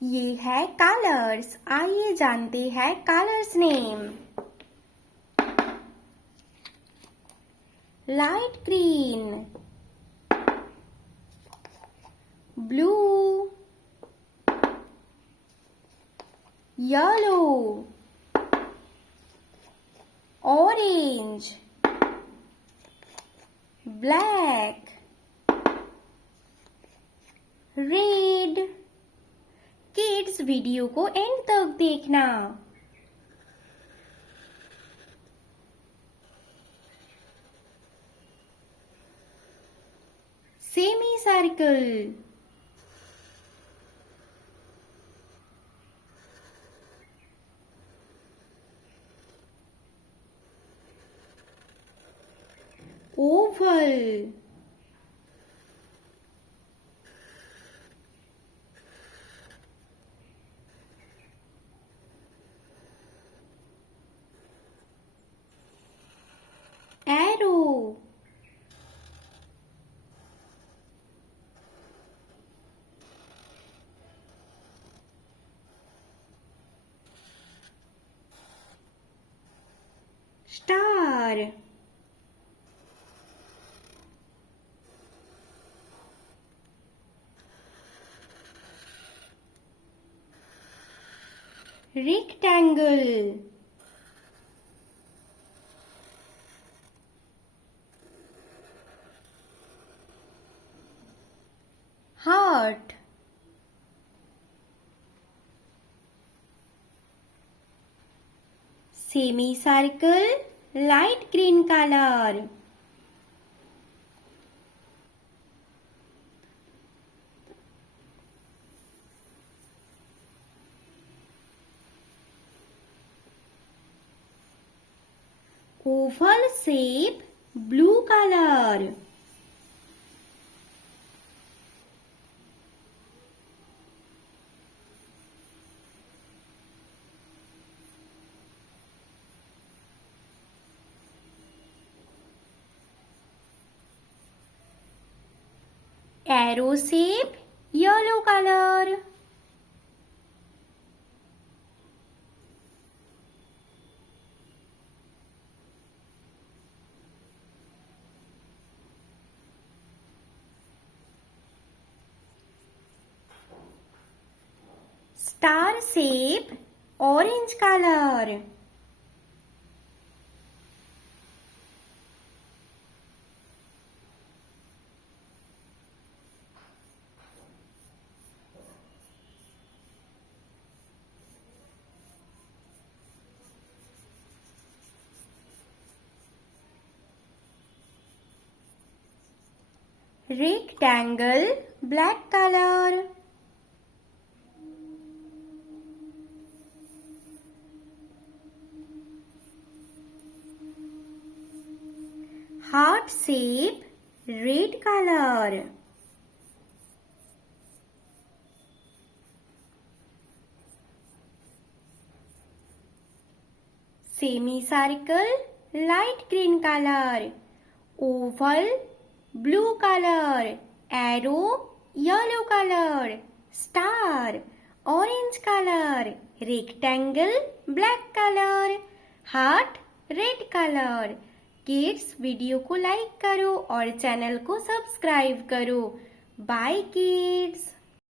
ये है कलर्स। आइए जानते हैं colours name. Light green, blue, yellow, orange, black, red. Kids video को एंड तक देखना। Semi circle, Oval, arrow, star, rectangle, heart, semi circle, light green colour, oval shape, blue color, arrow shape, yellow color, star shape, orange color, rectangle, black color, heart shape, red color, semicircle, light green color, oval, blue color, arrow, yellow color, star, orange color, rectangle, black color, heart, red color। Kids video को like करो और channel को subscribe करो। Bye kids.